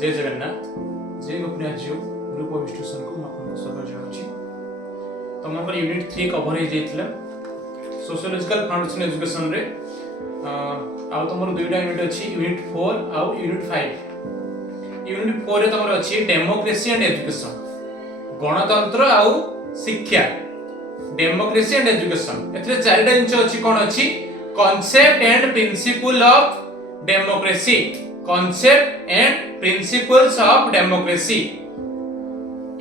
जय जगन्नाथ जय गोपीनाथ जीव ग्रुप ऑफ इंस्टीट्यूशन को आपको स्वागत जनाउछि। तमकर यूनिट 3 कवर हो जाइतिला सोशियोलॉजिकल फाउंडेशन एजुकेशन रे आ तमर दुईटा यूनिट अछि यूनिट 4 आ यूनिट 5। यूनिट 4 रे तमर अछि डेमोक्रेसी एंड एजुकेशन गणतंत्र आ शिक्षा। डेमोक्रेसी एंड एजुकेशन एथरे चारिटा जिंस अछि कोन अछि concept and principle of democracy, concept and principles of democracy,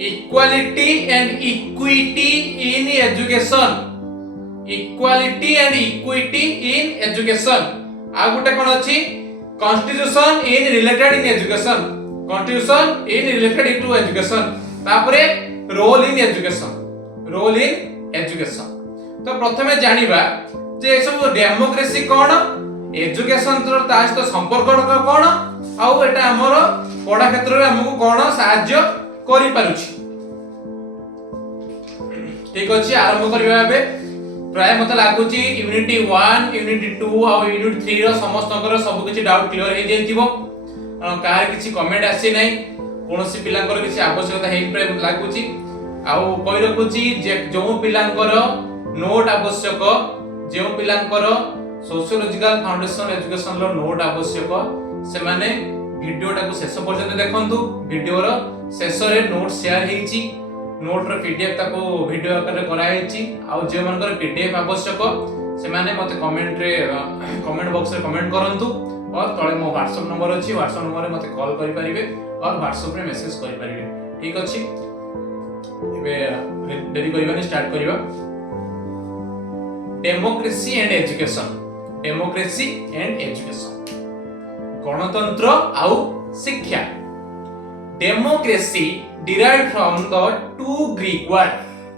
equality and equity in education, equality and equity in education। आ गुटे कोन अछि constitution in related in education, constitution in related to education। तापरे role in education, role in education। तो प्रथमे जानिबा जे सब democracy कोन education तर ता सहित संपर्क कोन आ एटा हमर पढा क्षेत्र रे हमकु कोन सहाय्य करि पारुछि। ठीक अछि आरंभ करिबा बे प्राय मते लागुछि यूनिट 1 यूनिट 2 आ यूनिट 3 रो समस्तकर सब किछि डाउट क्लियर हे जेतिबो। कार किछि कमेंट आसी नै कोनोसी पिलांकर किछि आवश्यकता हे प्रे लागुछि आ कहि रखुछि जे जो पिलांकर नोट आवश्यक जो पिलांकर सोशियोलॉजिकल फाउंडेशन एजुकेशन रो नोट आवश्यक से माने वीडियो टाको शेष पर्यंत देखंतु। वीडियो रो शेष रे नोट शेयर हेछि, नोट रो पीडीएफ ताको वीडियो आकार रे करा हेछि आ जे मनकर पीडीएफ आवश्यक से माने मते कमेंट रे कमेंट बॉक्स रे कमेंट करंतु और तळे मो व्हाट्सएप नंबर अछि, व्हाट्सएप नंबर रे मते कॉल करि परिबे और व्हाट्सएप रे मेसेज करि परिबे। ठीक अछि एबे देरी करिबानी स्टार्ट करिबा। Democracy and education, democracy and education गणतंत्र आउ शिक्षा। Democracy derived from the two Greek word.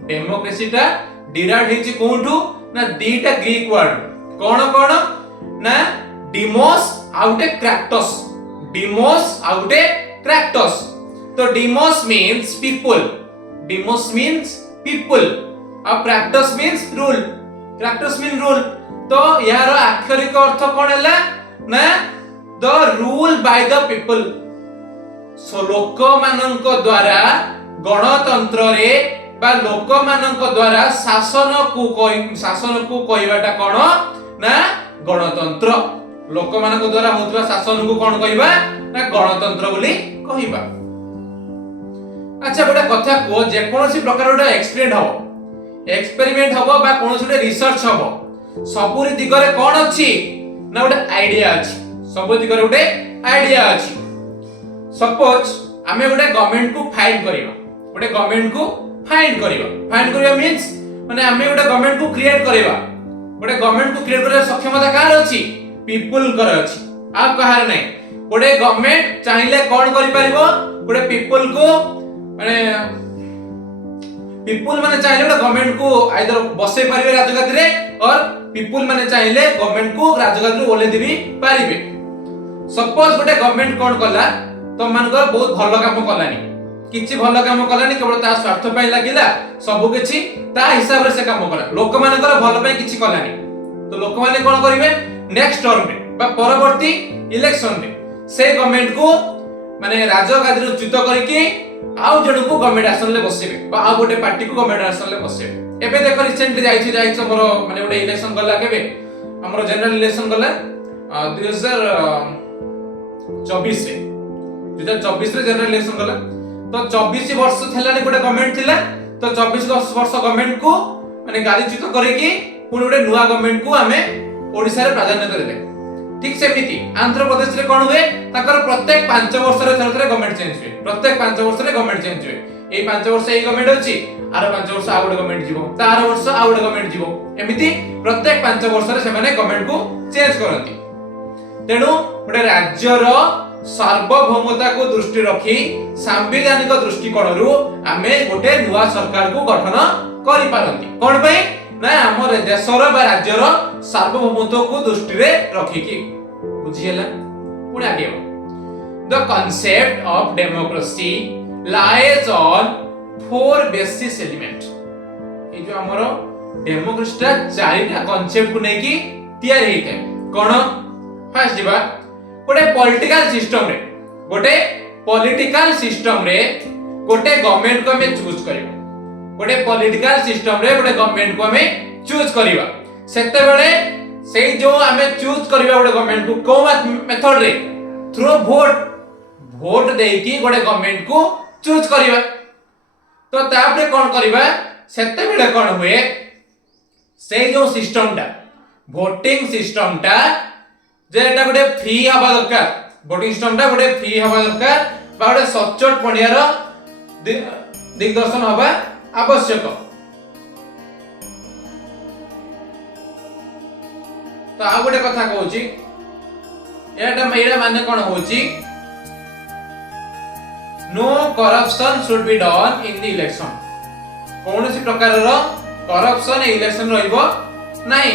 Democracy टा डिराइव्ड हेछि कोंठू ना दीटा ग्रीक वर्ड कोन कोन ना डिमोस आउटे क्राक्टोस, डिमोस आउटे क्राक्टोस। तो demos means people, demos means people और kratos means rule, kratos mean rule. तो यार आक्षरिक अर्थ कोन हैला ना the rule by the people. So लोक मानक द्वारा गणतंत्र रे बा लोक मानक द्वारा शासन को कहबाटा कोन ना गणतंत्र। लोक मानक द्वारा होतबा शासन को कोन कहबा ना गणतंत्र बोली कहबा। अच्छा गोटे कथा को जे कोनोसी प्रकार गोटे एक्सपेरिमेंट हबो बा कोनोसी गोटे रिसर्च हबो सबुरी दिगरे कोन अछि ना गोटे आईडिया अछि, सब दिगरे गोटे आईडिया अछि। सपोज आमे गोटे गवर्नमेंट को फाइंड करिबा, गोटे गवर्नमेंट को फाइंड करिबा मींस माने आमे गोटे गवर्नमेंट को क्रिएट करिबा। गोटे गवर्नमेंट को क्रिएट करले सक्षमता कार अछि पीपल कर अछि आ कहार नै। गोटे गवर्नमेंट चाहिले कोन करि परिबो गोटे पीपल को माने पीपल माने चाहिले गोटे गवर्नमेंट को आइदर बसे परिबे राजगादी रे और पीपल माने चाहिले गवर्नमेंट को राजगादी रे ओले देबी परिबे। सपोज गोटे गवर्नमेंट कोन कला तो मानकर बहुत भलो काम कलानी, किछि भलो काम कलानी केवल ता स्वार्थ पय लागिला सब किछि ता हिसाब रे से काम कला, लोक मानकर भलो पय किछि कलानी। तो लोक माने कोन करिवे नेक्स्ट टर्म रे बा परवर्ती इलेक्शन रे से गवर्नमेंट को माने राजगादी रे च्युत करिकि आउ जण को गवर्नमेंट आसन ले बसिबे बा आ गोटे पार्टी को गवर्नमेंट आसन ले बसिबे। एबे देखो रिसेंटली जाई हमरो माने गोटे इलेक्शन गला केबे हमरो जनरल इलेक्शन गला 2024 रे 2024 रे जनरल इलेक्शन गला। तो 24 वर्ष थेलाने गोटे गवर्नमेंट थिला तो 24 वर्ष गवर्नमेंट को माने गालीच्युत करेकि पुनी गोटे नुवा गवर्नमेंट को हमें ओडिसा रे प्राधान्य देले। ठीक सेमिति आंध्र प्रदेश रे कोन हुए ताकर प्रत्येक 5 वर्ष रे थरे गवर्नमेंट चेंज हुए, प्रत्येक 5 वर्ष रे गवर्नमेंट चेंज हुए। एई 5 वर्ष एई गवर्नमेंट अछि आरो 5 वर्ष आ गोटे गवर्नमेंट जीवो, तार वर्ष आ गोटे गवर्नमेंट जीवो, एमिति प्रत्येक 5 वर्ष रे से माने गवर्नमेंट को चेंज करंती। तेनु गोटे राज्य रो सार्वभौमता को दृष्टि रखी सांविधानिक दृष्टिकोण रु आमे गोटे नुवा सरकार को गठन करि पारंती। कोन पई ना हमर देशर बा राज्यर सार्वभौमत्व को दृष्टि रे रखिकी। बुझियला पुणे आगे the concept of democracy lies on 4 basis element. ए जो हमर डेमोक्रेसी ता चारिटा कांसेप्ट को नेकी तयार हेइते कोन फर्स्ट दिबा गोटे पॉलिटिकल सिस्टम रे गोटे पॉलिटिकल सिस्टम रे गोटे गवर्नमेंट को हमें चूज करबो गोटे पॉलिटिकल सिस्टम रे गोटे गवर्नमेंट को हमें चूज करबा सेते बेले से जो हमें चूज करबा गोटे गवर्नमेंट को को मेथड रे थ्रू वोट देकी गोटे गवर्नमेंट को चूज करबा तो तापरे कोन करबा सेते बेले कोन हुए से जो सिस्टम टा वोटिंग सिस्टम टा जेटा गोटे फ्री हवा दरकार वोटिंग सिस्टम टा गोटे फ्री हवा दरकार बा गोटे सचोट पडियार दिग्दर्शन हवा आवश्यक तो आ गोटे कथा कहूची एटा माने कोन होची no corruption should be done in the election कौन सी प्रकार रो करप्शन इलेक्शन रहइबो नाही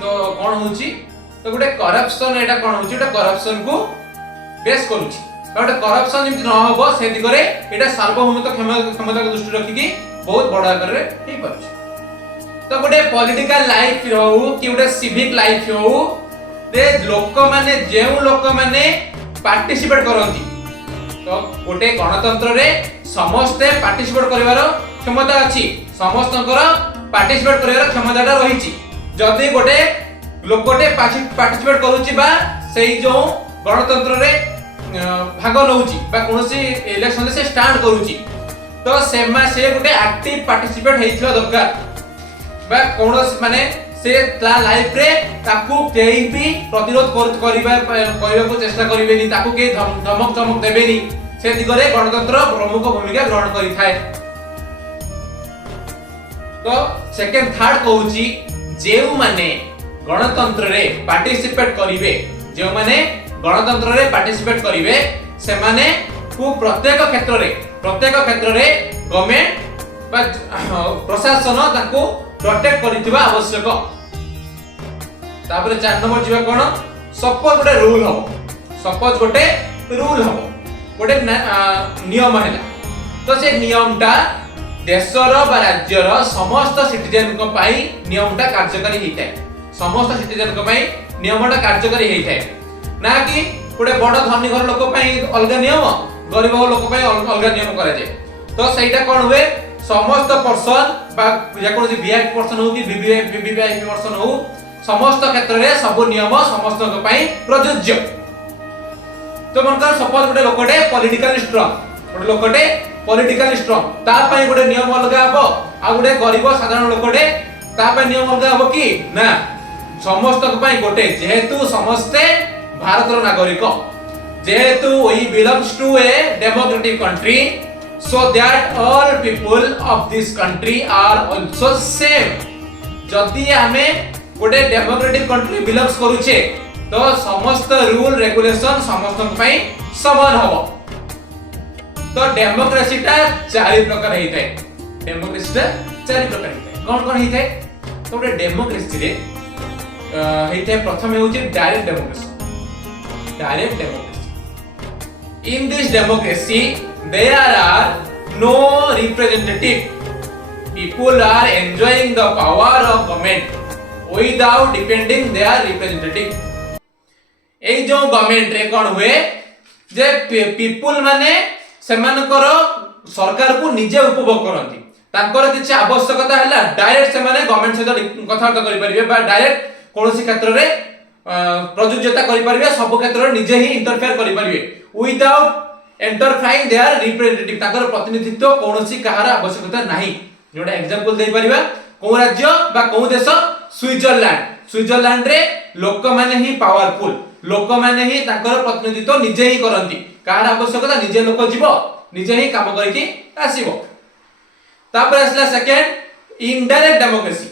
तो कौन होची तो गोटे करप्शन एटा कौन होची एटा करप्शन को बेस करूची गोटे करप्शन जेमति न होबो से दिगरे एटा सार्वभौमिक क्षमता को दृष्टि रखी कि बहुत बड़ा आकार रे हे पाछ तो गोटे पॉलिटिकल लाइफ रहू कि गोटे सिविक लाइफ रहू दे लोक माने जेउ लोक माने पार्टिसिपेट करंती तो गोटे गणतंत्र रे समस्त पार्टिसिपेट करिवार क्षमता अछि समस्तकर पार्टिसिपेट करिवार क्षमताटा रहिछि जदि गोटे लोकटे पार्टिसिपेट करूची बा सेई जो गणतंत्र रे भाग नउची बा कोनोसी इलेक्शन से स्टार्ट करूची तो सेमा से गोटे एक्टिव पार्टिसिपेट हेइथला दरकार बा कोनोसी माने से ता लाइफ रे ताकू केही भी प्रतिरोध करबा को चेष्टा करिवेनी ताकू के धमक चमक देबेनी से दिगरे गणतंत्र प्रमुख भूमिका ग्रहण करि थाए तो सेकंड थर्ड कहूची जेउ माने गणतंत्र रे पार्टिसिपेट करिवे जेउ माने गणतंत्र रे पार्टिसिपेट करिवे से माने को प्रत्येक क्षेत्र रे गवर्नमेंट बा प्रशासन ताको प्रोटेक्ट करितबा आवश्यक तापर 4 नंबर जीवा कोन सपोज गोटे रूल हो गोटे नियम हैला तो से नियमटा देशर बा राज्यर समस्त सिटीजन को पाई नियमटा कार्यकारी हेइताय समस्त सिटीजन को पाई नियमटा कार्यकारी हेइताय ना कि गोटे बड़ धनी घर लोक पाई अलग नियम गरीब लोक पाई अलग नियम करा जाय तो सेटा कोन हुए समस्त पर्सन बा जे कोन जे वीआईपी पर्सन हो कि वीवीआईपी पर्सन हो समस्त क्षेत्र रे सब नियम समस्त को पाई प्रযোज्य तो मनकर सपोज गोटे लोकटे पॉलिटिकली स्ट्रांग ता पई गोटे नियम अलग हबो आ गोटे गरीब साधारण लोकटे ता पई नियम अलग हबो कि ना समस्त को पई गोटे जेहेतु समस्ते भारतर नागरिक जेहेतु we belongs to a democratic country so that all people of this country are also same जदि हमें गोटे डेमोक्रेटिक कंट्री बिलोंग्स करूचे तो समस्त रूल रेगुलेशन समस्त पई समान हबो तो डेमोक्रेसी टा चारि प्रकार हेइतै कोन कोन हेइतै तो गोटे डेमोक्रेसी रे हेइतै प्रथम हेउची direct democracy in this democracy there are no representative people are enjoying the power of government without depending their representative ए जो गवर्नमेंट रे कोन हुए जे पीपल माने सेमानकर सरकार को निजे उपभोग करंती तांकर किछ आवश्यकता हैला डायरेक्ट से माने गवर्नमेंट से कथार्थ करि परिबे बा डायरेक्ट कोनोसी क्षेत्र रे प्रयोज्यता करि परिबे सब क्षेत्र रे निजे ही इंटरफेयर करि परिबे विदाउट इंटरफेयरिंग देयर रिप्रेजेंटेटिव ताकर प्रतिनिधित्व कोनोसी कहार आवश्यकता नाही जोडा एग्जांपल देई परिबा को राज्य बा को देश स्विट्जरलैंड रे लोक माने ही पावरफुल लोक माने ही ताकर प्रतिनिधित्व निजे ही करंती कहार आवश्यकता निजे लोक जीवो निजे ही काम करके आसीबो तापर असला second indirect democracy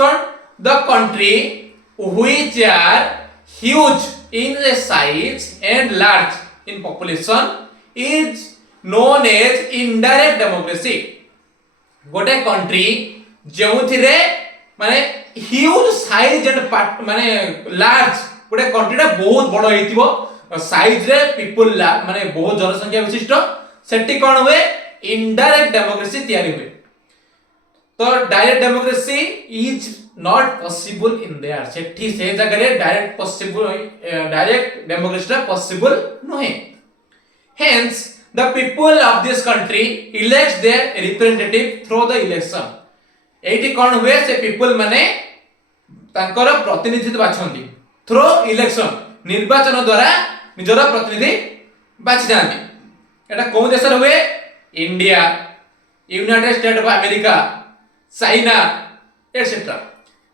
cone the country which are huge in the size and large in population is known as indirect democracy गोटे कंट्री जेउथिरे माने ह्यूज साइज एंड माने लार्ज गोटे कंट्रीटा बहुत बड़ हेतिबो साइज रे पीपल माने बहुत जनसंख्या विशिष्ट सेठी कोन हुए इनडायरेक्ट डेमोक्रेसी तैयारी हुए। तो direct democracy is not possible in their सेठी से जगह रे डायरेक्ट डेमोक्रेसी पॉसिबल नहे। Hence the people of this country elects their representative through the election। एठी कोन हुए से पीपल माने तांकर प्रतिनिधित्व बाछंती थ्रू इलेक्शन निर्वाचन द्वारा निजर प्रतिनिधि बाछि जांती। एटा कोन देश रे हुए India, United state of America, China etcetera.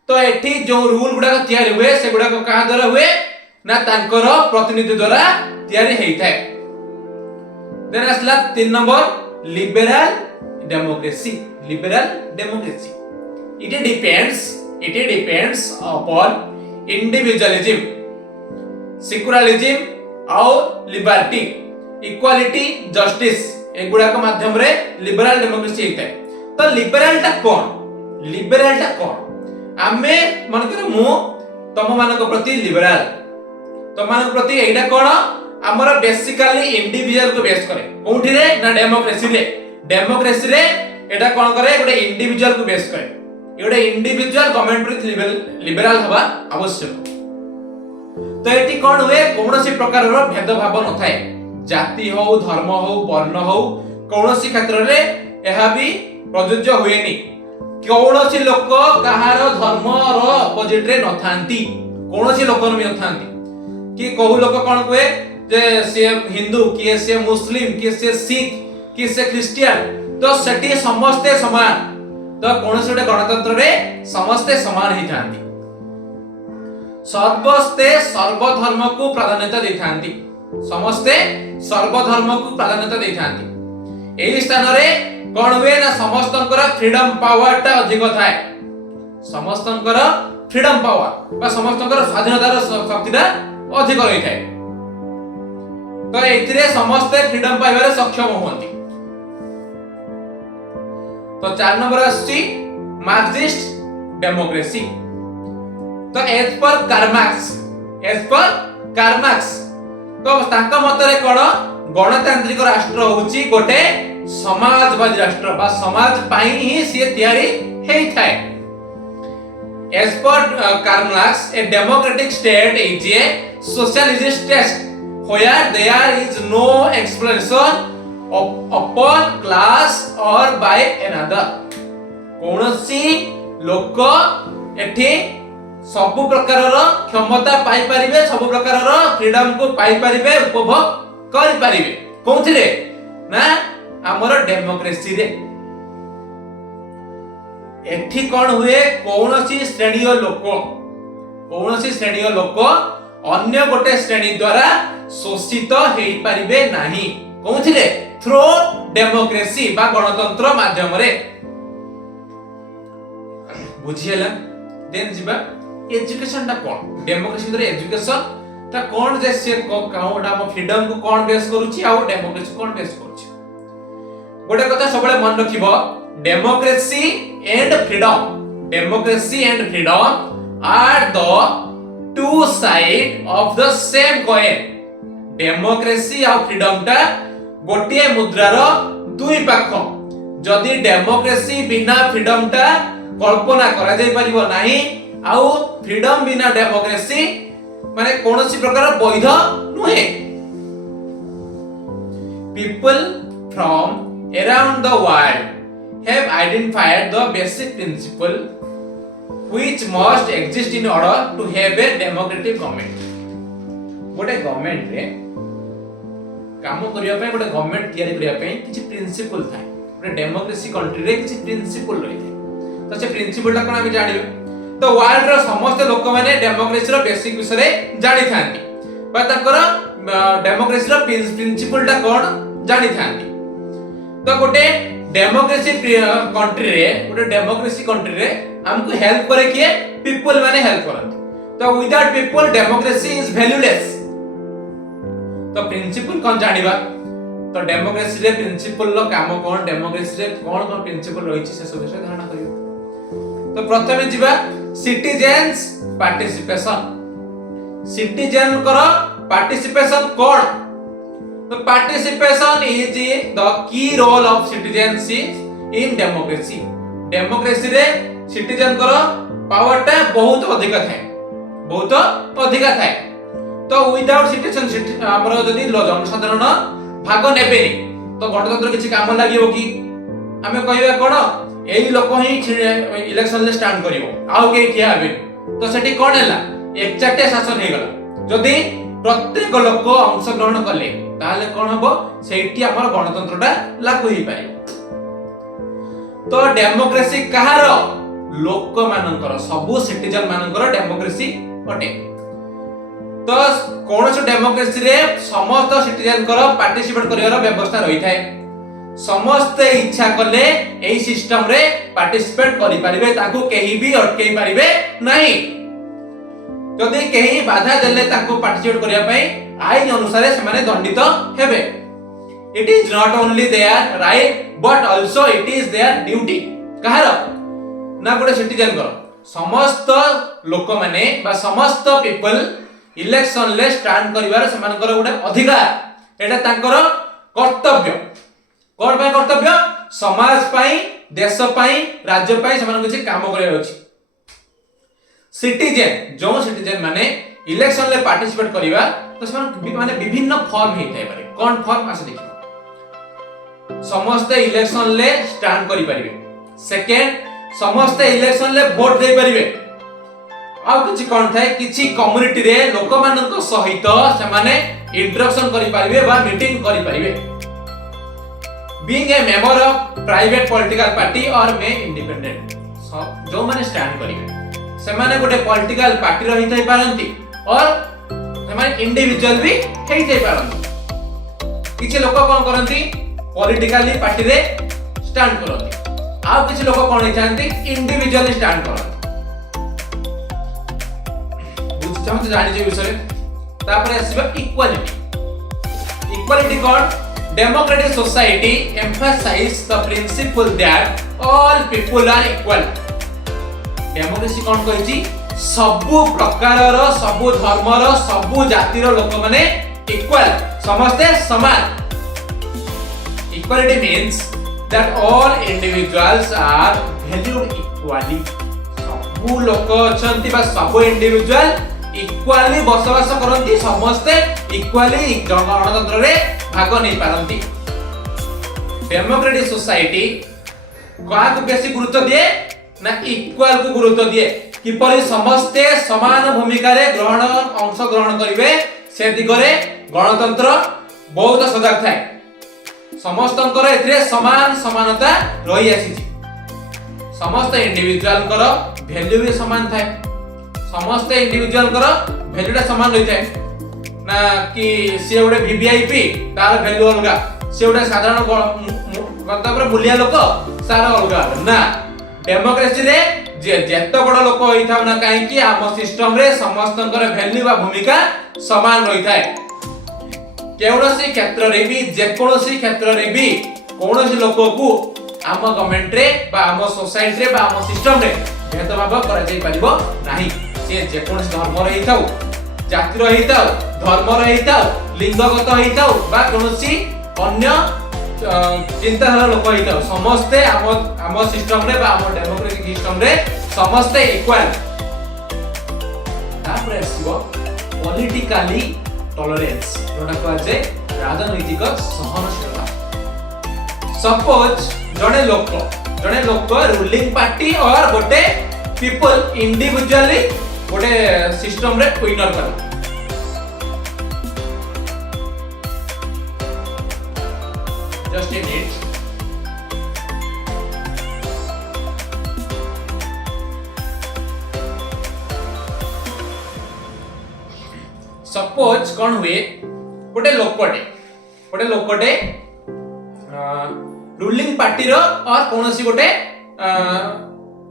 तो एठी जो रूल गुडा तयारी हुए से गुडा को कहा द्वारा हुए ना तांकर प्रतिनिधि द्वारा तयारी हेई थाए। देन असला 3 number liberal democracy. Liberal democracy it depends upon individualism, secularism और लिबर्टी, इक्वालिटी, जस्टिस एगुडा को माध्यम रे लिबरल डेमोक्रेसी हेता है। तो लिबरल टा कोन? लिबरल टा कोन? आमे मन कर मु तम मानको प्रति लिबरल, तम मानको प्रति एटा कोन हमर बेसिकली इंडिविजुअल को बेस करे कोठी रे ना डेमोक्रेसी रे। डेमोक्रेसी रे एटा कोन करे गोटे इंडिविजुअल को बेस करे। एटा इंडिविजुअल गवर्नमेंट प्रति लिबरल हवा आवश्यक। तो एटी कोन हुए कोनोसी प्रकार रो भेदभाव न थाए, जाति हो, धर्म हो, वर्ण हो, कोनोसी क्षेत्र रे एहा भी प्रযোज्य हुएनी। कोनोसी लोक कहार धर्म रो अपोजिट रे न थांती, कोनोसी लोक न थांती कि कहू लोक कोन हुए जे से हिंदू, कि से मुस्लिम, कि से सिख, कि से क्रिश्चियन। तो सेठी समस्ते समान। तो कोनोसी गणतंत्र रे समस्ते समान ही थांती, सर्वस्ते सर्वधर्म को प्राधान्यता देथांती, समस्ते सर्वधर्म को प्राधान्यता देथांती। एही स्थान रे कोन हुए ना समस्तंकर फ्रीडम पावर टा अधिक थाए। समस्तंकर फ्रीडम पावर बा समस्तंकर स्वाधीनतार शक्तिटा अधिक रही थाए। तो एथिरे समस्ते फ्रीडम पाइबारे सक्षम होंती। तो 4 नंबर आछि मार्क्सिस्ट डेमोक्रेसी। तो एज पर कार्मार्क्स तो तांका मतरे कोन गणतांत्रिक राष्ट्र होची गोटे समाजवादी राष्ट्र बा समाज पाई ही से तयारी हेई थाए। As per Karl Marx a democratic state is a socialist state where there is no exploitation upon class or by another। कोनोसी लोक एठी सब प्रकार क्षमता पाई परिबे, सब प्रकार फ्रीडम को पाई परिबे, उपभोग करि परिबे। कोनथिरे ना हमर डेमोक्रेसी रे। एठी कोन हुए कोनोसी श्रेणीय लोक अन्य गोटे श्रेणी द्वारा शोषित हेई परिबे नाही। कोनथिरे थ्रू डेमोक्रेसी बा गणतंत्र माध्यम रे। बुझियला। देन जिबा एजुकेशन टा कोन? डेमोक्रेसी रे एजुकेशन ता कोन जे से काउडा हम फ्रीडम को कोन बेस करूची आ डेमोक्रेसी कोन बेस करूची। गोटे कथा सबले मन रखिबो, democracy and freedom are the two side of the same coin। Democracy और फ्रीडम टा गोटे मुद्रार दुई पाख। जदि डेमोक्रेसी बिना फ्रीडम टा कल्पना करा जाय परिबो नाही, आउ फ्रीडम बिना डेमोक्रेसी माने कोनोसी प्रकार वैध नुहे। People from around the world have identified the basic principle which must exist in order to have a democratic government। गोटे गवर्नमेंट रे काम करिया पे, गोटे गवर्नमेंट तयारी करिया पे किछि प्रिंसिपल थाए। गोटे डेमोक्रेसी कंट्री रे किछि प्रिंसिपल रही थाए। तो से प्रिंसिपल टा कोन हम जानिबे। तो वर्ल्ड रो समस्त लोक माने डेमोक्रेसी रो बेसिक विषय रे जानि थांती बा तकर डेमोक्रेसी रो प्रिंसिपल टा कोन जानि थांती। तो गोटे डेमोक्रेसी कंट्री रे हमको हेल्प करे किए पीपल माने हेल्प करत। तो without people democracy is valueless. तो प्रिंसिपल कोन जानिबा। तो डेमोक्रेसी रे प्रिंसिपल लो काम कोन, डेमोक्रेसी रे कोन कोन प्रिंसिपल रही छै से सब विषय धारणा करियो। तो प्रथमे जिबा सिटीजन्स पार्टिसिपेशन। सिटीजन कर पार्टिसिपेशन कौन? तो participation is the key role of citizens in democracy. Democracy रे सिटीजन कर पावर टा बहुत अधिक थाए, बहुत अधिक थाए। तो विदाउट सिटीजन हमर जदी जनसाधारण भाग नेबेनी तो गणतंत्र किछि काम लागिवो कि? आमे कहबा कोन एई लोक ही इलेक्शन ले स्टैंड करिवो आउ के ठिया हेबे, तो सेठी कोन हैला एकचाटे शासन हे गला। जदी प्रत्येक लोक अंशग्रहण कले ताले कोन हबो सेठी हमर गणतंत्रटा लागू ही पाए। तो डेमोक्रेसी कहार? लोक मानकर, सबु सिटीजन मानकर डेमोक्रेसी अटे। तो कौन से डेमोक्रेसी रे समस्त सिटीजन कर पार्टिसिपेट करिवार व्यवस्था रही थाए। समस्त इच्छा कले एई सिस्टम रे पार्टिसिपेट करि परिबे, ताकू केही भी अटकेई परिबे नहीं। जदि केही बाधा देले ताकू पार्टिसिपेट करिया पई आईन अनुसार से माने दंडित हेबे। It is not only their right but also it is their duty. कहार ना गोटे सिटीजन कर समस्त लोक माने बा समस्त पीपल इलेक्शन ले स्टैंड करिवार सेमानकर गोटे अधिकार, एटा तांकर कर्तव्य। कोन पय कर्तव्य? समाज पय, देश पय, राज्य पय सेमान किछि काम करिया अछि। सिटीजन जो सिटीजन माने इलेक्शन ले पार्टिसिपेट करिवा तो सेमान माने विभिन्न फॉर्म हे थाय पारे। कोन फॉर्म आसे देखिबो? समस्त इलेक्शन ले स्टैंड करि परिबे। सेकंड, समस्त इलेक्शन ले वोट दे परिबे। आउ किछि कोन थाय किछि कम्युनिटी रे लोक मानक सहित से माने इंटरेक्शन करि परिबे बा मीटिंग करि परिबे। Being a member of private political party or may independent, जो माने स्टैंड करिवे से माने गोटे पॉलिटिकल पार्टी रही थाई पारंती और से माने इंडिविजुअल भी हेई थाई पारंती। किछि लोक कोन करंती पॉलिटिकली पार्टी रे स्टैंड करंती, आउ किछि लोक कोन हेई थांती इंडिविजुअली स्टैंड करंती। बुझ जानि जे विषय तापर आसीबा इक्वालिटी। इक्वालिटी कोन? Democratic society emphasize the principle that all people are equal। Democracy कोन कहिछि? सबु प्रकारर, सबु धर्मर, सबु जातिर लोक माने इक्वल, समस्ते समान। Equality means that all individuals are valued equally। सबु लोक अछंती बा सबु इंडिविजुअल इक्वाली बसवास करंती, समस्ते इक्वाली गणतंत्र रे भाग नै पारंती। डेमोक्रेटिक सोसाइटी का को बेसी गुरुत्व दिए ना इक्वल को गुरुत्व दिए। किपरि समस्ते समान भूमिका रे अंश ग्रहण करिवे से दिगरे गणतंत्र बहुत सजग थाए। समस्तंकर एथिरे समान समानता रही आसीची। समस्त इंडिविजुअल कर वैल्यू भी समान थाए। समस्त इंडिविजुअल कर वैल्यूटा समान रही थाए ना कि से गोटे वीवीआईपी तार वैल्यू अलगा, से गोटे साधारण मतलब मूल्य लोक सार अलगा ना। डेमोक्रेसी रे जे जेते बड़ लोक होई थाउ ना काहे कि आम सिस्टम रे समस्तंकर वैल्यू बा भूमिका समान रही थाए। केवलसी क्षेत्र रे भी जेकोसी क्षेत्र रे भी कोनोसी लोक को आम गवर्नमेंट रे बा आम सोसाइटी रे बा आम सिस्टम रे भेदभाव करा जाई परिबो नाही। से जेकोसी धर्म रही थाउ, जाति रही थाउ, धर्म रही थाउ, लिंगगत रही थाउ बा कोनोसी अन्य चिंताधारा लोक रही थाउ, समस्ते आम सिस्टम रे बा आम डेमोक्रेटिक सिस्टम रे समस्ते इक्वल। तापर आसीबो पॉलिटिकली टॉलरेंस, जोटा को जे राजनैतिक सहनशीलता। सपोज जने लोक रूलिंग पार्टी और गोटे पीपल इंडिविजुअली गोटे सिस्टम रे विनर कर। Just a minute. सपोज कौन हुए गोटे लोकटे रूलिंग पार्टी रो और कोनोसी गोटे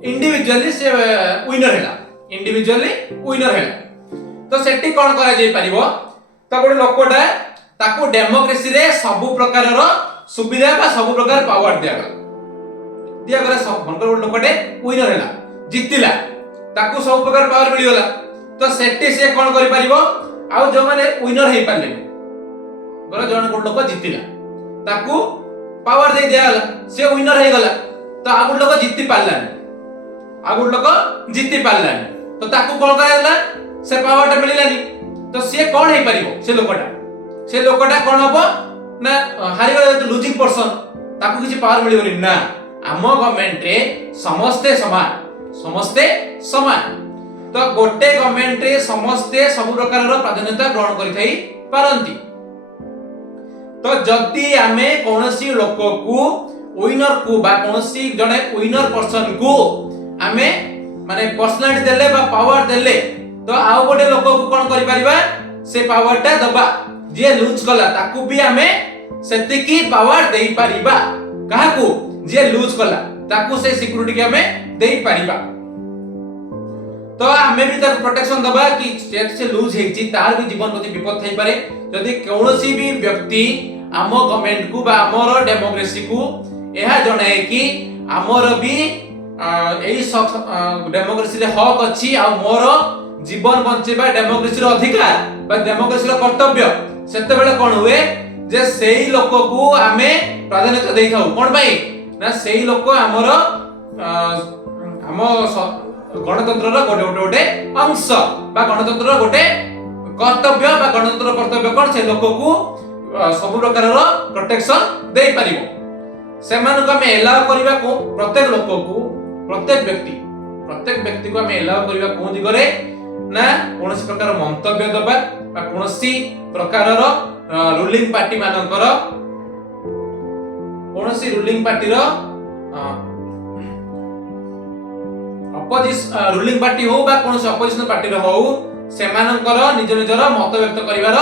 इंडिविजुअली से विनर हैला, तो सेठी कोन करा जाई परिबो? तो गोटे लोकटा ताकू डेमोक्रेसी रे सब प्रकार रो सुविधा बा सब प्रकार पावर दिया गला। सब मनकर गोटे लोकटे विनर हैला, जितिला, ताकू सब प्रकार पावर मिली गला। तो सेठी से कोन करि परिबो आउ जो माने विनर हे पाले गरो जण गोट लोक जितिला ताकू पावर दे दियाला से विनर हे गला तो आ गोट लोक जिति पारलानी आ गोट लोक जिति पारलानी तो ताकू कोन करायला से पावर टा मिलिलानी तो से कोन हे परिबो से लोकटा कोन हबो ना हारि गला लूजिंग पर्सन ताकू किछि पावर मिलिबोनी ना आम गवर्नमेंट रे समस्ते समान तो गोटे गवर्नमेंट रे समस्ते सब प्रकार रो प्राधान्यता ग्रहण करि थाई पारंती तो जदि आमे कोनोसी लोक को विनर को बा कोनोसी जने विनर पर्सन को आमे माने पर्सनालिटी देले बा पावर देले तो आउ गोटे लोक को कोन करि परिबा से पावर टा दबा जे लूज कला ताकू भी आमे सेतिकी पावर देई परिबा काहाकू जे लूज कला ताकू से सिक्युरिटी के हमें देई परिबा तो हमें भी तार प्रोटेक्शन दबा कि से लूज हेची तार भी जीवन प्रति विपद थाई पारे यदि कोनोसी भी व्यक्ति आम गवर्नमेंट को बा हमर डेमोक्रेसी को एहा जणाए कि हमर भी एई डेमोक्रेसी रे हक अछि आ मोर जीवन बंचेबा डेमोक्रेसी रो अधिकार बा डेमोक्रेसी रो कर्तव्य सेते बेले कोन हुए जे सेही लोक को हमें प्राधान्यता देई थाउ कोन भाई ना सेही लोक हमर हम गणतंत्र रो गोटे अंश बा गणतंत्र रो गोटे कर्तव्य बा गणतंत्र कर्तव्य कोन से लोक को सब प्रकार रो प्रोटेक्शन देई परिबो सेमान को हमें एलाउ करबा को प्रत्येक लोक को प्रत्येक व्यक्ति को हमें एलाउ करबा को दिगरे ना कोनसी प्रकार मंतव्य दबा बा कोनसी प्रकार रो रूलिंग पार्टी मानकर कोनसी रूलिंग पार्टी रो रूलिंग पार्टी हो बा कोनसी अपोजिशन पार्टी रो हो सेमानकर निज निजर मत व्यक्त करिवार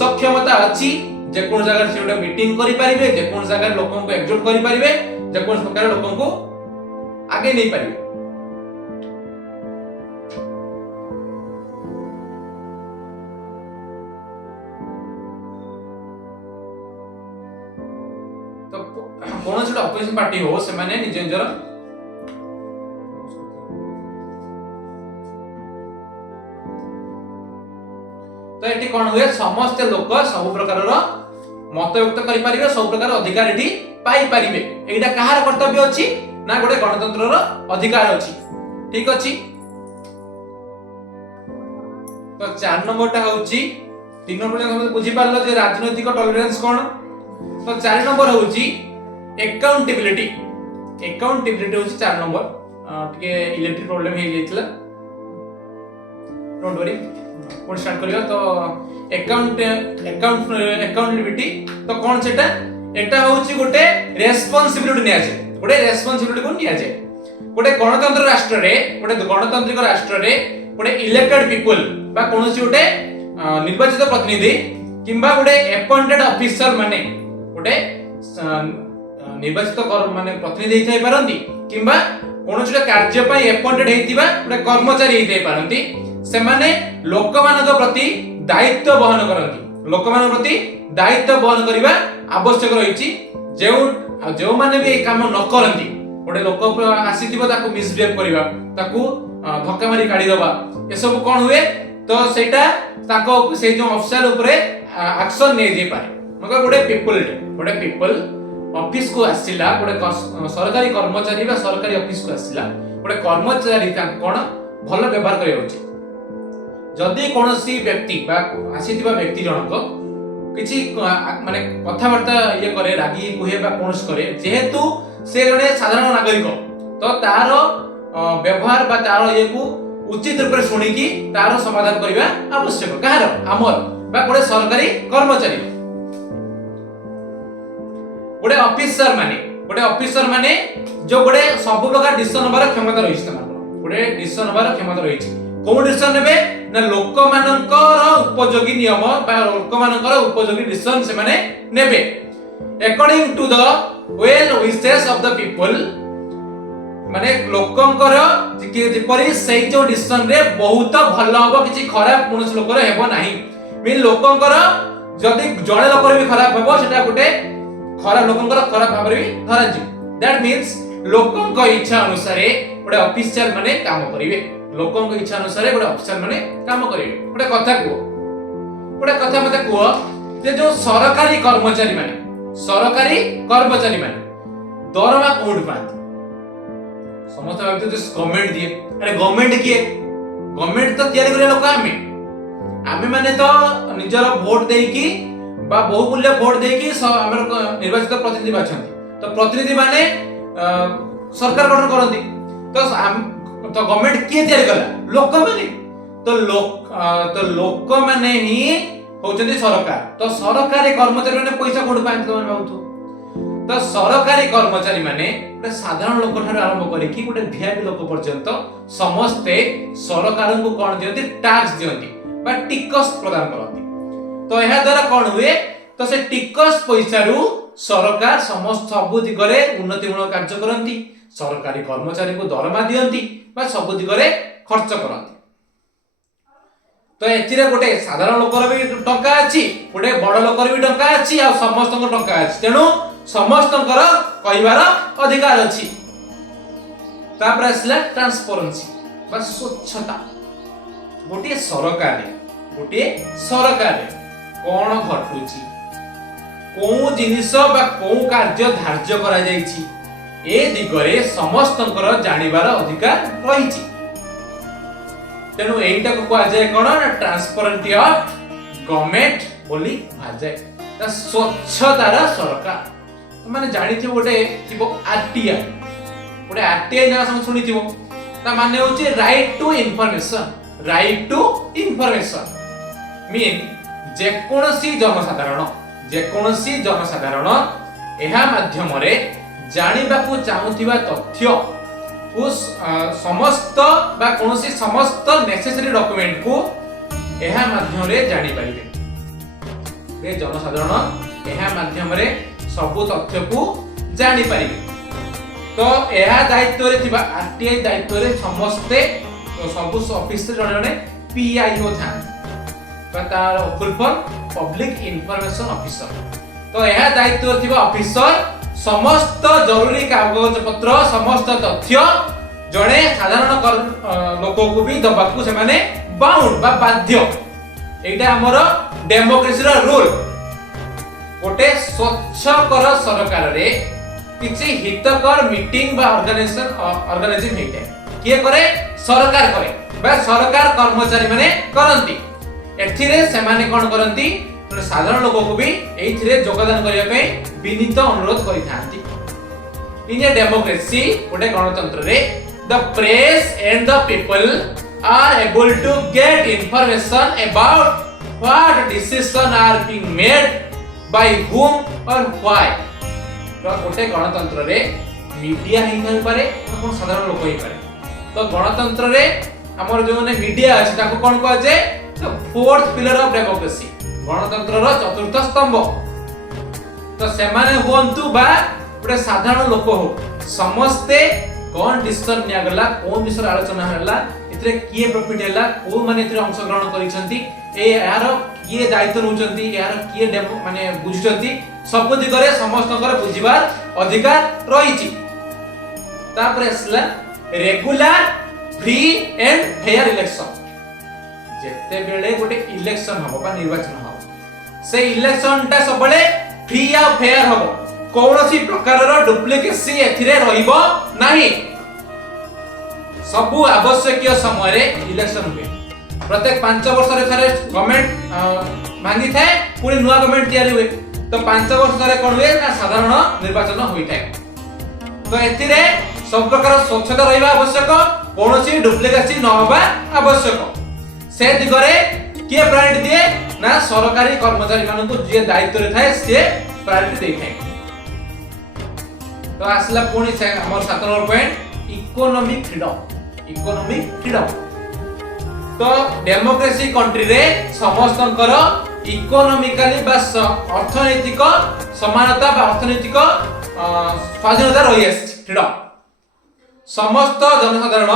सक्षमता अछि जे कोन जगह से मीटिंग करि परिबे जे कोन जगह लोकन को एकजुट करि परिबे जे कोन प्रकार लोकन को आगे नहीं परिबे तो कोन से अपोजिशन पार्टी हो से माने निज निजर तो एटी कोन हुए समस्त लोक सब प्रकार रो मत व्यक्त करि परिबे सब प्रकार अधिकार एटी पाई परिबे एटा कहार कर्तव्य अछि ना गोटे गणतंत्र रो अधिकार अछि ठीक अछि तो 4 नंबर टा होछि 3 नंबर हम बुझी पारलो जे राजनैतिक टॉलरेंस कोन तो 4 नंबर होछि अकाउंटेबिलिटी होछि 4 नंबर के इलेक्ट्रिक प्रॉब्लम हे जेतला डोंट वरी कोन स्टार्ट करियो तो अकाउंटेबिलिटी तो कोन सेटा एटा होछि गोटे रेस्पोंसिबिलिटी निया जे गोटे रेस्पोंसिबिलिटी को निया जे गोटे गणतंत्र राष्ट्र रे गोटे गणतांत्रिक राष्ट्र रे गोटे इलेक्टेड पीपल बा कोनोसी गोटे निर्वाचित प्रतिनिधि किंबा गोटे अपॉइंटेड ऑफिसर माने गोटे निर्वाचित माने प्रतिनिधि थाई पारंती किंबा कोनोसी कार्य पई अपॉइंटेड हेतिबा गोटे कर्मचारी हेतै पारंती से माने लोकमानक प्रति दायित्व वहन करंती लोकमानक प्रति दायित्व वहन करबा आवश्यक रहिछि जो माने भी काम न करंती गोटे लोक आसीथिबो ताकू मिसबिहेव करबा ताकू धक्का मारी काढी दबा ए सब कोन हुए तो सेटा ताको से जो ऑफिसर ऊपर एक्शन नै जे पारे मगर गोटे पीपल ऑफिस को आसिला गोटे सरकारी कर्मचारी बा सरकारी ऑफिस को आसिला गोटे कर्मचारी का कोन भलो व्यवहार करियो अछि जदि कोनोसी व्यक्ति बा आसीथिबा व्यक्ति जनक किछि माने कथा वार्ता ये करे रागी कुहे बा कोनस करे जेहेतु से जने साधारण नागरिक तो तार व्यवहार बा तार ये को उचित रूप से सुनी की तार समाधान करबा आवश्यक कहार हमर बा कोडे सरकारी कर्मचारी गोटे ऑफिसर माने जो गोटे सब प्रकार डिसीजन नबार क्षमता रहिछ तमार गोटे डिसीजन नबार क्षमता रहिछ कोन डिसीजन नेबे ना लोक मानकर उपयोगी नियम बा लोक मानकर उपयोगी डिसीजन से माने नेबे according to the well wishes of the people माने लोकंकर जेपरी सेई जो डिसीजन रे बहुत भलो हबो किछि खराब कोनस लोकर हेबो नाही मीन लोकंकर जदि जणे लोकर भी खराब हेबो सेटा गोटे खराब लोकंकर खराब भाबरे भी धरा जी दैट मींस लोकंक इच्छा अनुसार गोटे ऑफिसर माने काम करिवे लोकंक इच्छा अनुसार गोटे ऑफिसर माने काम करिवे गोटे कथा को गोटे कथा मते कुह जे जो सरकारी कर्मचारी माने दरमा कोड पाती समस्त भाबते जो गवर्नमेंट दिए अरे गवर्नमेंट किए गवर्नमेंट तो तैयारी करे लोक आमे माने तो निजर वोट देकी बा बहुमूल्य वोट देकी हमर निर्वाचित प्रतिनिधि बाछंती तो प्रतिनिधि माने सरकार गठन करंती तो गवर्नमेंट किए तैयारी कला लोक माने तो लोक माने ही होचंदी सरकार तो सरकारी कर्मचारी माने पैसा कोड पांत तो बाउथो तो सरकारी कर्मचारी माने गोटे साधारण लोक ठार आरंभ करी कि गोटे वीआईपी लोक पर्यंत समस्ते सरकार को कोन दियंती टैक्स दियंती बा टिकस प्रदान करती तो यह द्वारा कोन हुए तो से टिकस पैसा रु सरकार समस्त सब दिगरे उन्नतिमूलक कार्य करंती सरकारी कर्मचारी को दरमा दियंती बा सब दिगरे खर्च करंती तो एथिरे गोटे साधारण लोकर भी टंका अछि गोटे बड़ लोकर भी टंका अछि आ समस्त टंका अछि तेनु समस्त कहिबार अधिकार अछि तापर असला ट्रांसपेरेंसी बा स्वच्छता गोटे सरकार कोन घटुची को जिनिस बा को कार्य धार्य करा जाईची ए दिगरे समस्त जानिबार अधिकार रहिची तेणु एटा को कहा जाए कोन ट्रांसपेरेंटी ऑफ गवर्नमेंट बोली कहा जाए स्वच्छतार सरकार माने जानिथिबो गोटे थिबो आरटीआई ना सम सुनिथिबो ता माने होची राइट टू इन्फॉर्मेशन मीन जे कोनोसी जनसाधारण एहा माध्यम रे जानिबा को चाहुथिबा तथ्य उस समस्त बा कोनोसी समस्त नेसेसरी डॉक्यूमेंट को एहा माध्यम रे जानि पारिबे ए जनसाधारण एहा माध्यम रे सब तथ्य को जानि पारिबे तो एहा दायित्व रे थिबा आरटीआई दायित्व रे समस्ते सब ऑफिस रे जने पीआईओ था तार full form public information officer तो एहा दायित्व रे थिबा ऑफिसर समस्त जरूरी कागज पत्र समस्त तथ्य जड़े साधारण लोक को भी दबाकू से माने बाउंड बा बाध्य एटा हमर डेमोक्रेसी रो रूल गोटे स्वच्छकर सरकार रे किछि हितकर मीटिंग बा ऑर्गेनाइजिंग हेते किए करे सरकार करे बा सरकार कर्मचारी माने करंती एथिरे से माने कोन करंती साधारण लोक को भी एथिरे योगदान करिया पे विनीत अनुरोध करिथांती इन ए डेमोक्रेसी गोटे गणतंत्र रे the press and the people are able to get information about what decisions are being made by whom or why तो गोटे गणतंत्र रे मीडिया ही कहि पारे कोन साधारण लोक ही पारे तो गणतंत्र रे हमर जो ने मीडिया अछि ताको कोन कहै जे तो फोर्थ पिलर ऑफ डेमोक्रेसी गणतंत्र रो चतुर्थ स्तंभ तो सेमाने हुंतु बा गोटे साधारण लोक हो समस्ते कोन डिसीजन निया गला कोन विषय आलोचना हला इतरे किए प्रॉफिट हला को माने इतरे अंश ग्रहण करिसंती ए यार किए दायित्व नउचंती यार किए डेमो माने बुझुचंती सब दिगरे समस्तकर बुझिबार अधिकार रहिछि तापर असला regular free and fair election जेते बेले गोटे इलेक्शन हबो बा निर्वाचन हबो से इलेक्शन टा सबले फ्री आ फेयर हबो कौनसी प्रकार डुप्लिकेसी एथिरे रहिबो नाही सबु आवश्यक समय रे इलेक्शन हुए प्रत्येक 5 वर्ष रे थारे गवर्नमेंट भांगी थाए पुनी नुवा गवर्नमेंट तयारी हुए तो 5 वर्ष थारे कोन हुए ना साधारण निर्वाचन होई थाए तो एथिरे सब प्रकार स्वच्छता रहिबा आवश्यक कौनसी डुप्लिकेसी न होबा आवश्यक से दिगरे किए प्रायोरिटी दिए ना सरकारी कर्मचारी मानन को जे दायित्व रे थाए से प्रायोरिटी दे थाए तो आसला पुणी से हमर 7 नंबर पॉइंट इकोनॉमिक फ्रीडम तो डेमोक्रेसी कंट्री रे समस्तंकर इकोनॉमिकली बा अर्थनैतिक समानता बा अर्थनैतिक स्वाधीनता रही है फ्रीडम समस्त जनसाधारण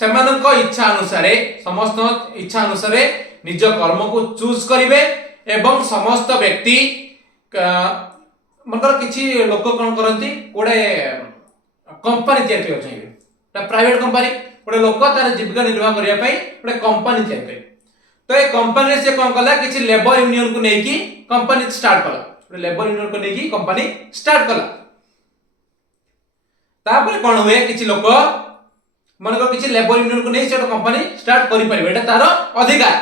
सेमानक समस्त इच्छा अनुसार निज कर्म को चूज करिवे एवं समस्त व्यक्ति मतलब किछि लोक कोन करंती गोटे कंपनी तयार कर चाहिए प्राइवेट कंपनी गोटे लोक तार जीविका निर्वाह करिया पई गोटे कंपनी तयार करे तो ए कंपनी से कौन कला किछि लेबर यूनियन को नेकी कंपनी स्टार्ट कला लेबर यूनियन को नेकी कंपनी स्टार्ट कला तापर कौन हुए किछि लोक मन को किछि लेबर यूनियन को नै से कंपनी स्टार्ट करि परिबे एटा तार अधिकार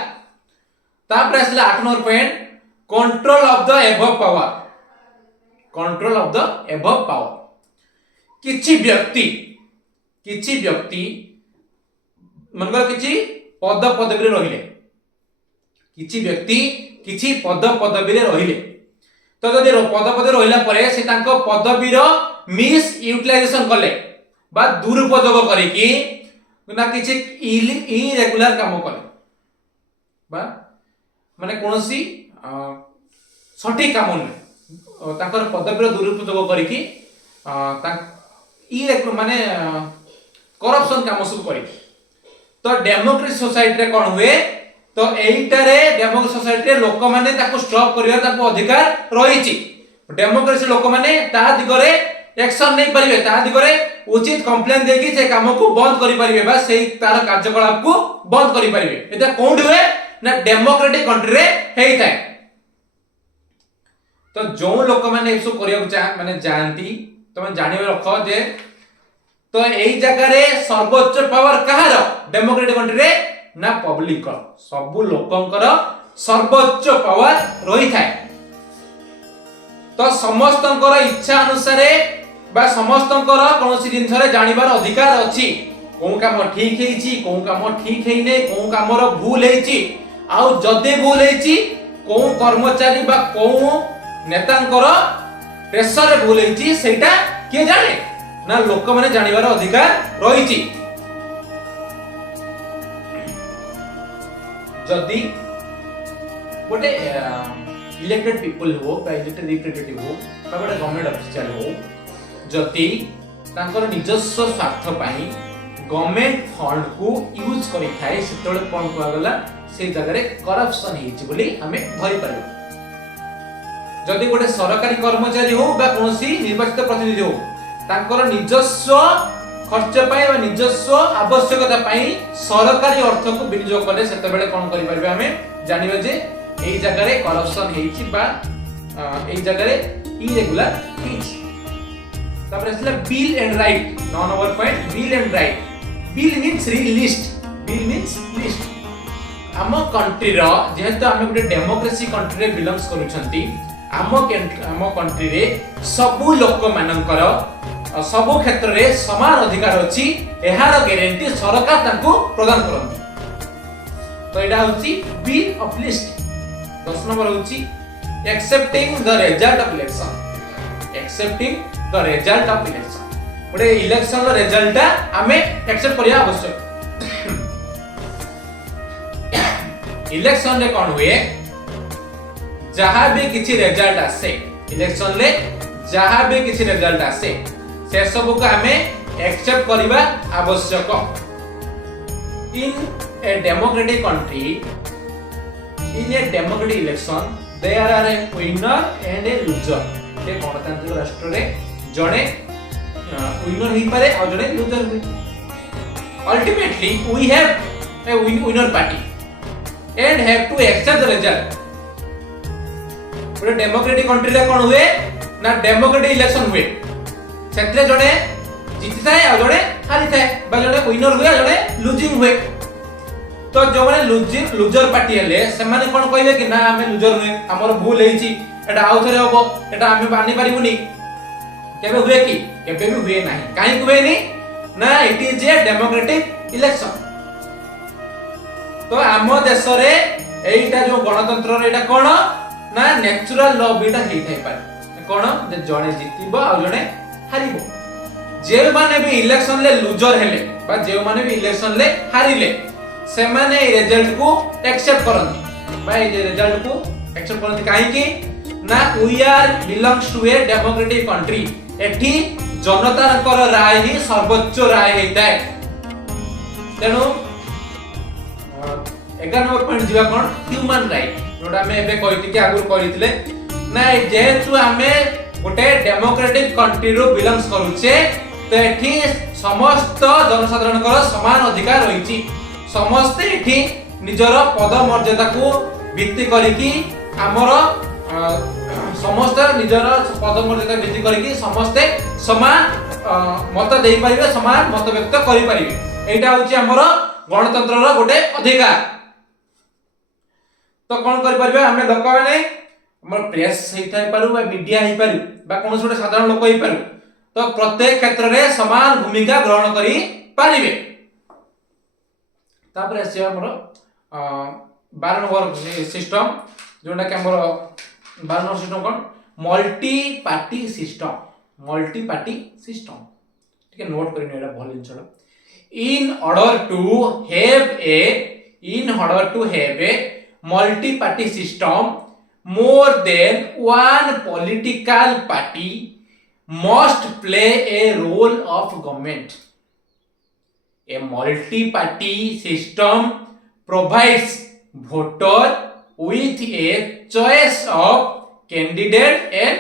तापर आसला 8 number point control of the above power control of the above power किछि व्यक्ति मन को किछि पद पदवी रे रहिले किछि व्यक्ति किछि पद पदवी रे रहिले तो जदि पद पदवी रहिला परे से तांको पदवी रो मिस यूटिलाइजेशन कले बा दुरुपयोग करिकि ना किछि इरेगुलर काम कले बा माने कोनोसी सठिक काम नै तांकर पदवी रो दुरुपयोग करिकि माने करप्शन काम सब करी तो डेमोक्रेसी सोसाइटी रे कोन हुए तो एइटारे डेमोक्रेसी सोसाइटी रे लोक माने ताको स्टॉप करिया ताको अधिकार रहिछि डेमोक्रेसी लोक माने ता दिगरे एक्शन नै परिबे ता दिगरे उचित कंप्लेन देकी से काम को बंद करि परिबे बा सेही तार कार्यकलाप को बंद करि परिबे एटा कोन हुए ना डेमोक्रेटिक कंट्री रे हेइ थाए तो जो लोक माने एसो करिया चाह माने जानती तमे जानिबे रखो जे तो एई जगह रे सर्वोच्च पावर कहार डेमोक्रेटिक कंट्री रे ना पब्लिक को सब लोकंकर सर्वोच्च पावर रही थाए तो समस्तंकर इच्छा अनुसार बा समस्तंकर कोनोसी जिंस रे जानिबार अधिकार अछि को काम ठीक हेछि को काम ठीक हेइ नै को कामर भूल हेछि आउ जदे भूल हेछि को कर्मचारी बा को नेतांकर प्रेशर रे भूल हेछि सेटा के जाने ना लोक माने जानिबार अधिकार रहिछि जदि गोटे इलेक्टेड पीपल हो बा इलेक्टेड रिप्रेजेंटेटिव हो बा गोटे गवर्नमेंट ऑफिशियल हो जदि तांकर निजस्व स्वार्थ पाई गवर्नमेंट फंड को यूज करि थाए सेतोले कोन कोआ गला से जगह रे करप्शन हेछि बोली हमें धरि परबो जदि गोटे सरकारी कर्मचारी हो बा कोनोसी निर्वाचित प्रतिनिधि हो तांकर निजस्व खर्च पाई बा निजस्व आवश्यकता पाई सरकारी अर्थ को विनियोग करले सेते बेले कोन करि परबे हमें जानिबे जे एई जगह रे करप्शन हेछि बा एई जगह रे इरेगुलर हेछि तापर असला bill and right 9 number point bill and right bill means list हम कंट्री रो जेहेतु हम गोटे डेमोक्रेसी कंट्री रे बिलोंग्स करूछंती हम कंट्री रे सब लोक मानकर सब क्षेत्र रे समान अधिकार अछि एहार गारंटी सरकार तांको प्रदान करंती तो एटा होची बिल ऑफ लिस्ट 10 नंबर होची accepting the result of election ओडे इलेक्शन रो रिजल्ट हमें एक्सेप्ट करिया आवश्यक इलेक्शन रे कोन हुए जहां भी किछि रिजल्ट आसे इलेक्शन ले जहां भी किछि रिजल्ट आसे से सब को हमें एक्सेप्ट करिबा आवश्यक in a democratic country in a democratic election there are a winner and a loser के गणतांत्रिक राष्ट्र रे जणे विनर ही पारे और जणे लूजर हुए ultimately we have a winner party and have to accept the result पूरे डेमोक्रेटिक कंट्री रे कोन हुए ना डेमोक्रेटिक इलेक्शन हुए सेतरे जणे जीति थाए आ जणे हारि थाए बा जणे विनर हुए जणे लूजिंग हुए तो जो माने लूजर पार्टी हेले से माने कोन कहले कि ना हमें लूजर हुए हमर भूल हेछि एटा आउ थरे होबो एटा हमें बानी परिबुनी केबे हुए कि केबे भी हुए नाही काहे हुए नी ना it is a democratic election तो आम देश रे एइटा जो गणतंत्र रे एटा कोन ना नेचुरल लॉ बेटा हेइ थाइ पारे कोन जे जणे जितिबो आ जणे हारिबो जे माने भी इलेक्शन ले लूजर हेले बा जे माने भी इलेक्शन ले हारिले से माने रिजल्ट को एक्सेप्ट करंती बा ए रिजल्ट को एक्सेप्ट करंती काहे कि ना we are belongs to a democratic country एठी जनता कर राय ही सर्वोच्च राय हेइताय तेनु 11 नंबर पॉइंट जीवा कोन ह्यूमन राइट जोटा हमें एबे कहिति कि आगुर करितले ना जेहेतु हमें गोटे डेमोक्रेटिक कंट्री रो बिलोंग्स करूचे तो एठी समस्त जनसाधारण कर समान अधिकार रहिछि समस्त एठी निजर पद मर्यादा को भित्ति करिकी हमर समस्त निजर पद मर्यादा भित्ति करिकी समस्ते समान मत दे परिबे, समान मत व्यक्त करि परिबे। एटा होची हमर गणतंत्र रो गोटे अधिकार। तो कोन करि परिबे हमें लोक माने हमर प्रेस हेइ थाइ पारु बा मीडिया हेइ पारु बा कोनोस गोटे साधारण लोक हेइ पारु, तो प्रत्येक क्षेत्र रे समान भूमिका ग्रहण करि पारिबे। तापर आसी हमर 12 नंबर सिस्टम जोटा कि हमर 12 नंबर सिस्टम कोन multi party system. Multi party system ठीक है, नोट करिने एटा भल जिंसला। In order to have a multi party system more than one political party must play a role of government. A multi-party system provides voter with a choice of candidate and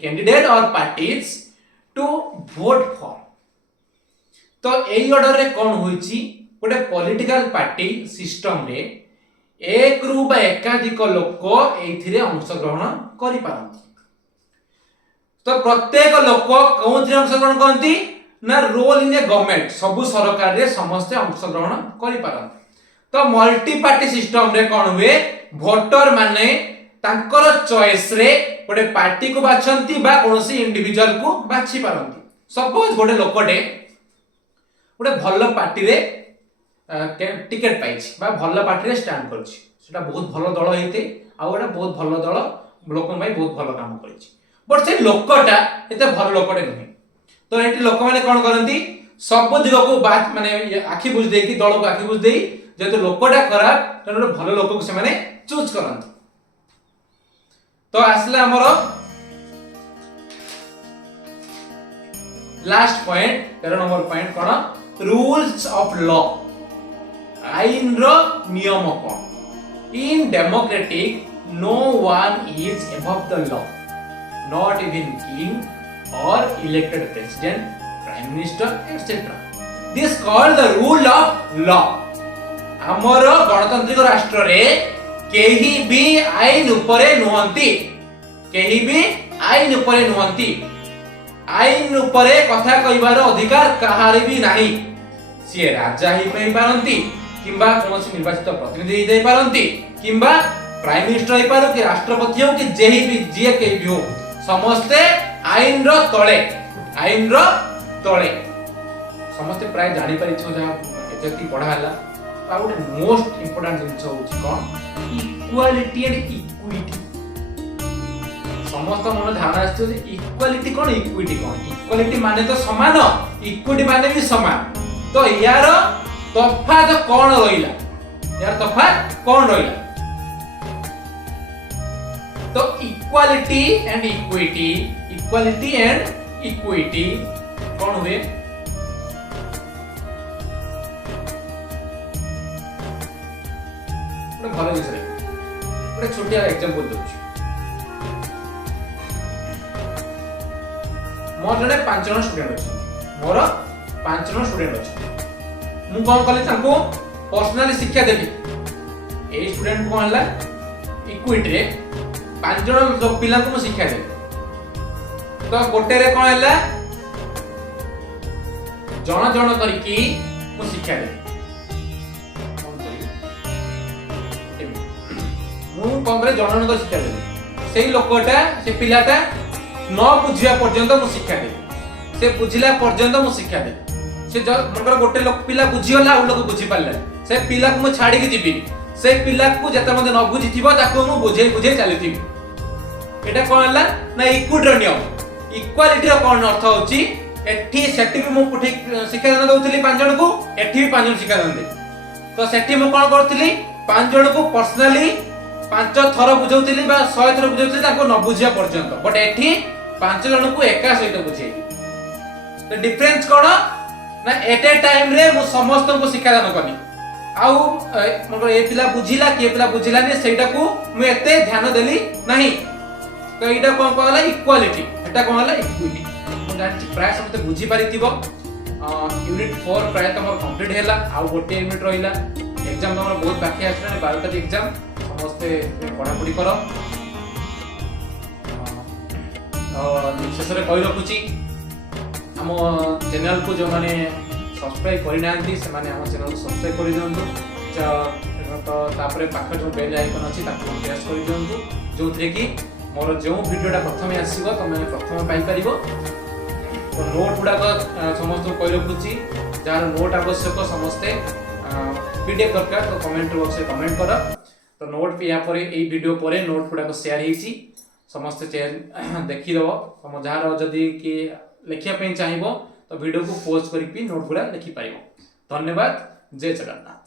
candidate or parties to vote for. तो एई order रे कोन होईची गोटे political party system रे एक रु बा एकाधिक लोक एथिरे अंशग्रहण करि पारंती। तो प्रत्येक लोक कोनथिरे अंशग्रहण करंती ना रोल इन ए गवर्नमेंट, सबु सरकार रे समस्त अंशग्रहण करि पारंती। तो मल्टी पार्टी सिस्टम रे कोन हुए वोटर माने तांकर चॉइस रे गोटे पार्टी को बाछंती बा कोनोसी इंडिविजुअल को बाछि पारंती। सपोज गोटे लोकटे गोटे भल पार्टी रे टिकेट पाइछि बा भल पार्टी रे स्टैंड करछि, सेटा बहुत भल दल हेते आ एटा बहुत भल दल लोक भाई बहुत भल काम करछि, बट से लोकटा एते भल लोकटे नहि। तो एटी लोक माने कोन करंती सब दिग को बात माने आखि बुझ देकी दल को आखि बुझ देई जेतो लोकटा खराब तने भल लोक को से माने चूज करंती। तो आसला हमर लास्ट पॉइंट 13 नंबर पॉइंट कोन रूल्स ऑफ लॉ। आईन रो नियम कोन। In democratic no one is above the law, not even king or elected president, prime minister etcetera. This called the rule of law. हमर गणतांत्रिक राष्ट्र रे केही भी आईन उपरे नुहंती, केही भी आईन उपरे नुहंती। आईन उपरे कथा कहिबार अधिकार कहारी भी नाही। सी राजा ही पई पारंती किंबा कोनोसी निर्वाचित प्रतिनिधि ही दे पारंती किंबा प्राइम मिनिस्टर ही पारो कि राष्ट्रपति हो कि जेही भी जे के भी हो, समस्ते आईन रो तळे, आईन रो तळे। समस्ते प्राय जानि परिछो जा जति पढा हला। आ गोटे मोस्ट इंपोर्टेंट जिंस होची कोन इक्वालिटी एंड इक्विटी। समस्त मन धारणा आछो जे इक्वालिटी कोन इक्विटी कोन। इक्वालिटी माने तो समान, इक्विटी माने भी समान। तो यार तफात कोन रहिला, यार तफात कोन रहिला। तो equality and equity, equality and equity कोन हुए गोटे भल जिस गोटे छोटिया एग्जांपल दउछु। मोर जने 5 जन स्टूडेंट अछि, मोर 5 जन स्टूडेंट अछि। मु कोन कले ताको पर्सनली शिक्षा देबी। ए स्टूडेंट को हला इक्विटी रे 5 जन पिला को मु शिक्षा देबी। तो गोटे रे कोन हला जण जण करिकी मु शिक्षा देबी। मु कोन रे जण जण को शिक्षा देबी। सेही लोकटा से पिलाटा न बुझिया पर्यंत मु शिक्षा देबी। से बुझिला पर्यंत मु शिक्षा देबी। से मनकर गोटे लोक पिला बुझिगला आ लोक बुझि पारला, से पिला को मु छाडी के जिबी। से पिला को जते मते न बुझि थिबो ताको मु बुझे बुझे चली थिबी। एटा कोन हला ना इक्विटी नियम। इक्वालिटी रो कोन अर्थ होची एठी सेठी भी मु ठीक शिक्षा दान दउतली 5 जण को, एठी भी 5 जण शिक्षा दान दे। तो सेठी मु कोन करतली 5 जण को पर्सनली 5 थर बुझौतली बा 100 थर बुझौतली ताको न बुझिया पर्यंत, बट एठी 5 जण को एका सहित बुझे। तो डिफरेंस कोन ना एट ए टाइम रे मु समस्त को शिक्षा दान करनी। आउ मतलब ए पिला बुझिला कि ए पिला बुझिला ने सेटा को मु एते ध्यान देली नाही। तो एटा कोन कहला इक्वालिटी, एटा कोन हला इक्विटी। मु जानि प्राय समते बुझि पारिथिबो यूनिट 4 प्राय तमर कंप्लीट हैला आ गोटे यूनिट रहिला एग्जाम तमर बहुत बाकी आछला 12 तारिख एग्जाम समस्ते पढ़ा पढ़ी करो शेष में कही रखुची आम चैनल को जो मैंने सब्सक्राइब करना से माने आम चैनल को सब्सक्राइब कर दिंतु तो तापर पाखे जो बेल आइकन अच्छी प्रेस कर दिंतु जो थे कि मोर जो वीडियोटा प्रथम आसो तुम प्रथम पाइपर तो नोट गुड़ाक समस्त कही रखुची जार नोट आवश्यक समस्ते पीडीएफ दरकार तो कमेंट बॉक्स में कमेंट कर तो नोट या वीडियो पर नोट गुड़ाक शेयर होती समस्ते देखीदेव तुम जार जदि कि लिखापी चाहिए तो वीडियो को पोस्ट करके नोट गुड़ा लिखिपार। धन्यवाद। जय जगन्नाथ।